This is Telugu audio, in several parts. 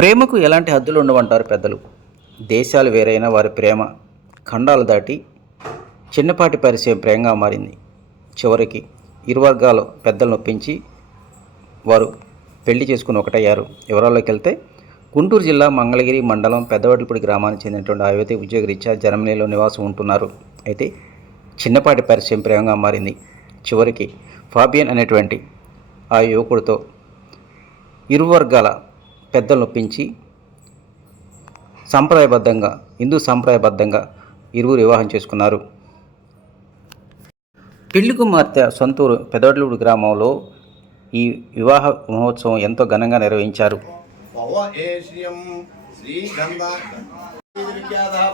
ప్రేమకు ఎలాంటి హద్దులు ఉండవంటారు పెద్దలు? దేశాలు వేరైన వారి ప్రేమ ఖండాలు దాటి చిన్నపాటి పరిచయం ప్రేమగా మారింది. చివరికి ఇరు వర్గాల పెద్దలను ఒప్పించి వారు పెళ్ళి చేసుకుని ఒకటయ్యారు. వివరాల్లోకి వెళ్తే గుంటూరు జిల్లా మంగళగిరి మండలం పెద్దవాటిపూడి గ్రామానికి చెందినటువంటి ఆ యువతి ఉద్యోగరీత్యా జర్మనీలో నివాసం ఉంటున్నారు. అయితే చిన్నపాటి పరిచయం ప్రేమగా మారింది. చివరికి ఫాబియన్ అనేటువంటి ఆ యువకుడితో ఇరు వర్గాల పెద్దలను ఒప్పించి సంప్రదాయబద్ధంగా హిందూ సంప్రదాయబద్ధంగా ఇరువురు వివాహం చేసుకున్నారు. పెళ్ళి కుమార్తె సొంతూరు పెదవడ్లూడు గ్రామంలో ఈ వివాహ మహోత్సవం ఎంతో ఘనంగా నిర్వహించారు.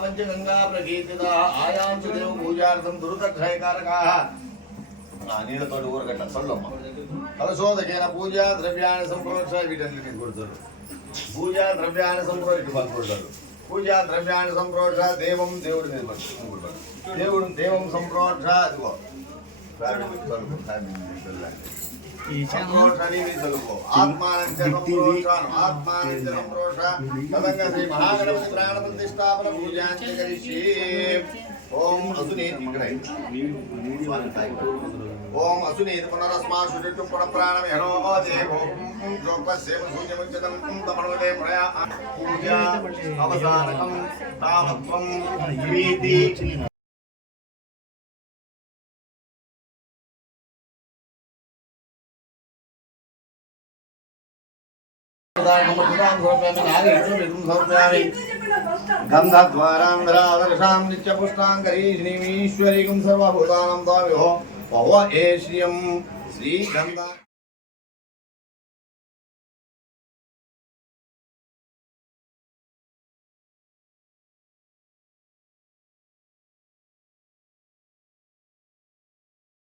పంచగంగా నీళ్ళతోటి ఊరగట్ట చల్లమ్మ. కలశోదకేన పూజా ద్రవ్యాన్ని సంప్రోక్ష వీటన్నిటిని కొడతారు. పూజా ద్రవ్యాన్ని సంప్రోక్ష కొడతారు. పూజా ద్రవ్యాన్ని సంప్రోక్ష దేవం దేవుడి మీద పట్టుకుంటారు దేవుడు దేవం సంప్రోక్ష అదిగో పిల్లలండి. సంప్రోక్షణి తెలుగు ఆత్మానంచ సంప్రోక్ష ओम अजून एक इकडे ओम अजून एक पुनरस्मा सुजट पुनप्राण हरो देव ओम जोप सेव सूर्यमुचनं तमणवदे प्रया पूजा अवसानकं तावत्वं इमीति रुपया में आ गए रुपया में। గంధద్వారాంధ్రాదర్శాం నిత్యపుష్టాంకరీశ్రీమీశ్వరీకం సర్వభూతానం దావ్యో పవ ఏ శ్రియం శ్రీగంధ